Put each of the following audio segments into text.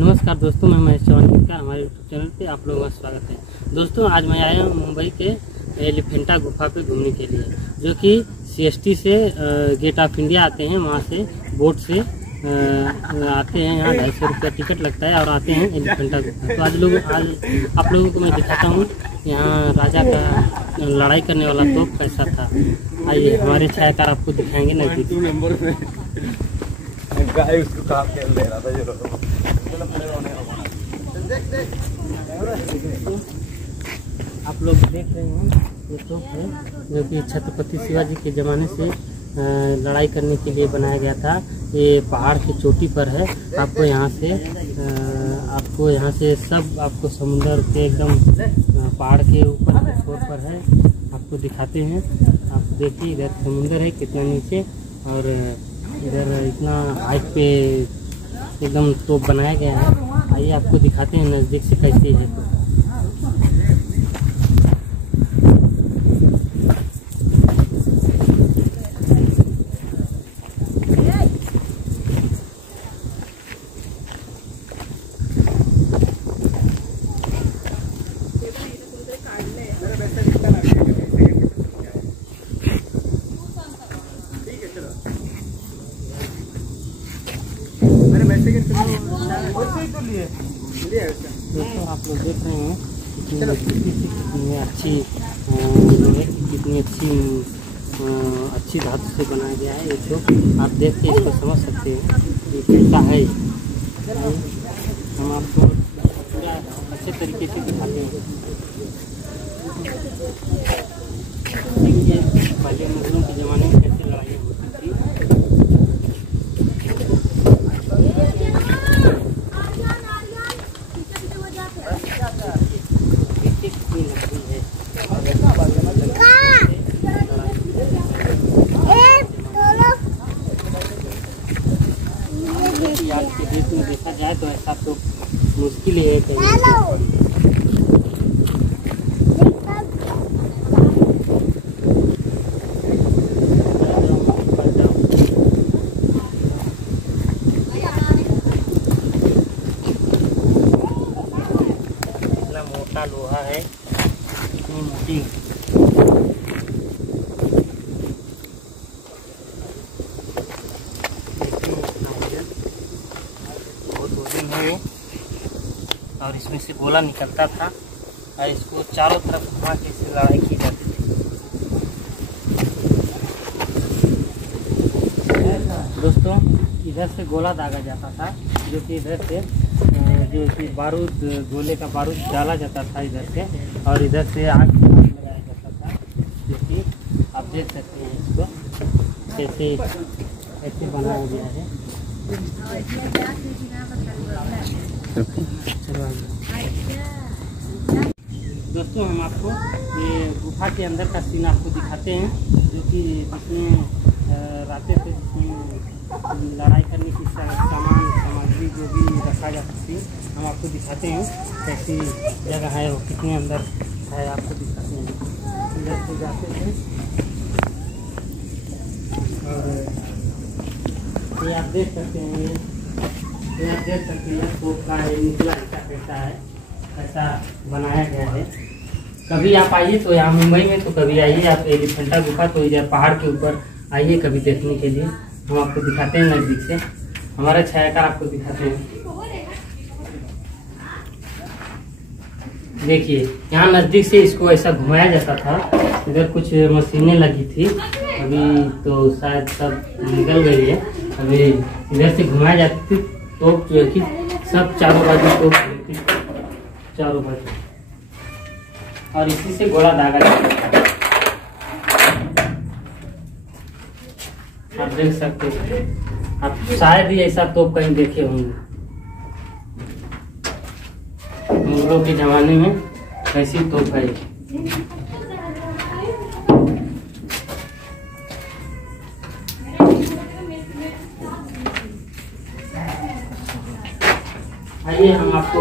नमस्कार दोस्तों, मैं महेश चौहान हमारे यूट्यूब चैनल पे आप लोगों का स्वागत है। दोस्तों आज मैं आया हूँ मुंबई के एलिफेंटा गुफा पे घूमने के लिए, जो कि CST से गेट ऑफ इंडिया आते हैं। वहाँ से बोट से आते हैं। यहाँ 250 रुपया टिकट लगता है और आते हैं एलिफेंटा गुफा। तो आज आप लोगों को मैं दिखाता हूँ यहाँ राजा का लड़ाई करने वाला तोप कैसा था। आइए हमारे छायाकार आपको दिखाएंगे नजदीक। आप लोग देख रहे हैं ये तोप है, जो कि छत्रपति शिवाजी के ज़माने से लड़ाई करने के लिए बनाया गया था। ये पहाड़ की चोटी पर है। आपको यहाँ से सब आपको समुद्र के एकदम पहाड़ के ऊपर के छोर पर है। आपको दिखाते हैं। आप देखिए इधर समुद्र है कितना नीचे, और इधर इतना हाइट पे एकदम तोप बनाया गया है। आइए आपको दिखाते हैं नज़दीक से कैसे है। दोस्तों आप लोग देख रहे हैं कितनी अच्छी धातु से बनाया गया है। ये तो आप देख के इसको समझ सकते हैं ये कैसा है। हम आपको पूरा अच्छे तरीके से दिखाते हैं। देखिए पहले मुगलों के ज़माने में कैसे लड़ाई होती थी। आज के देश में देखा जाए तो ऐसा तो मुश्किल ही है कहीं। इतना मोटा लोहा है, इतनी मोटी है। और इसमें से गोला निकलता था और इसको चारों तरफ घुमा के इससे लड़ाई की जाती थी। दोस्तों इधर से गोला दागा जाता था, जो कि इधर से जो कि बारूद गोले का बारूद डाला जाता था इधर से, और इधर से आग लगाया जाता था। जो कि आप देख सकते हैं इसको कैसे बनाया गया है। दोस्तों हम आपको ये गुफा के अंदर का सीन आपको दिखाते हैं, जो कि जिसमें रहते थे, जिसमें लड़ाई करने की सामग्री जो भी रखा जा सकती है। हम आपको दिखाते हैं कैसी जगह है, वो कितने अंदर है आपको दिखाते हैं। इधर से जाते थे और ये आप देख सकते हैं। ये आप देख सकते हैं तोप का निचला हिस्सा कैसा है, कैसा बनाया गया है। कभी आप आइए तो यहाँ मुंबई में, तो कभी आइए आप एलिफेंटा गुफा, तो इधर पहाड़ के ऊपर आइए कभी देखने के लिए। हम आपको दिखाते हैं नज़दीक से, हमारा छायाकार आपको दिखाते हैं। देखिए यहाँ नज़दीक से इसको ऐसा घुमाया जाता था। इधर कुछ मशीनें लगी थी, अभी तो शायद सब निकल गई है। अभी इधर से घुमाया जाती थी तोप, जो कि सब चारों बाजू तोप रहती, चारों बाजू, और इसी से गोला दागा जाता था। आप देख सकते हैं, आप शायद ही ऐसा तोप कहीं देखे होंगे। मुगलों के जमाने में ऐसी तोप है। आइए हम आपको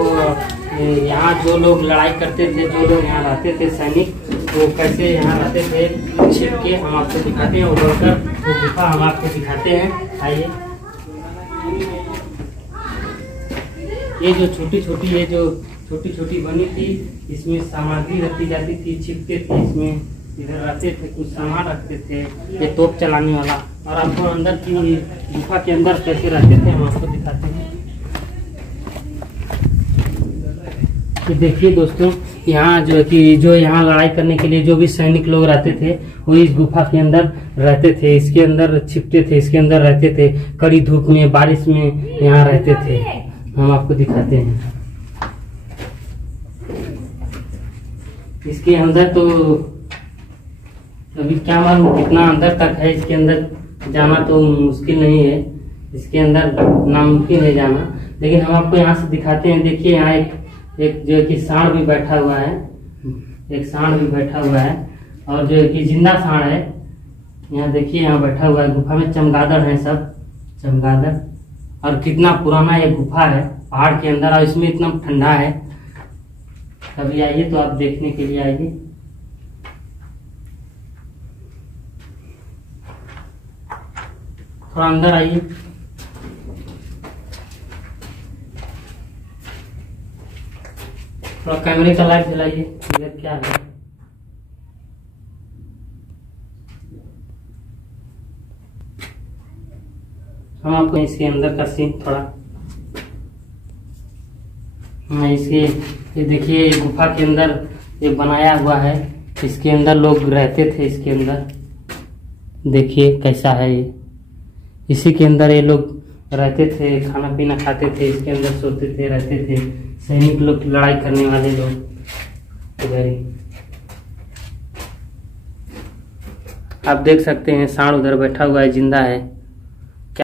यहाँ जो लोग लड़ाई करते थे, जो लोग यहाँ रहते थे सैनिक, तो कैसे यहाँ रहते थे छिप के, हम आपको दिखाते हैं। उड़कर वो गुफा हम आपको दिखाते हैं। आइए ये जो छोटी छोटी बनी थी, इसमें सामग्री रखी जाती थी, छिपते थे इसमें, इधर रहते थे, कुछ सामान रखते थे। ये तोप चलाने वाला। और आपको अंदर की गुफा के अंदर कैसे रहते थे हम आपको दिखाते हैं। तो देखिए दोस्तों, यहाँ जो यहाँ लड़ाई करने के लिए जो भी सैनिक लोग रहते थे वो इस गुफा के अंदर रहते थे, इसके अंदर छिपते थे, इसके अंदर रहते थे, कड़ी धूप में, बारिश में यहाँ रहते थे। हम आपको दिखाते हैं। इसके अंदर तो अभी क्या मालूम कितना अंदर तक है, इसके अंदर जाना तो मुश्किल नहीं है, इसके अंदर नामुमकिन है जाना, लेकिन हम आपको यहाँ से दिखाते हैं। देखिए यहाँ एक जो कि सांड भी बैठा हुआ है, एक सांड भी बैठा हुआ है, और जो कि जिंदा सांड है। यहाँ देखिए यहाँ बैठा हुआ है। गुफा में चमगादड़ है, सब चमगादड़। और कितना पुराना ये गुफा है पहाड़ के अंदर, और इसमें इतना ठंडा है। कभी आइए तो आप देखने के लिए आइए। थोड़ा अंदर आइए। थोड़ा कैमरे का लाइट जलाइए, इधर क्या है। हम आपको इसके अंदर का सीन थोड़ा, इसके ये देखिए गुफा के अंदर ये बनाया हुआ है, इसके अंदर लोग रहते थे। इसके अंदर देखिए कैसा है ये, इसी के अंदर ये लोग रहते थे, खाना पीना खाते थे, इसके अंदर सोते थे, रहते थे। सैनिक लोग, लड़ाई करने वाले लोग इधर ही। आप देख सकते हैं सांड उधर बैठा हुआ है, जिंदा है।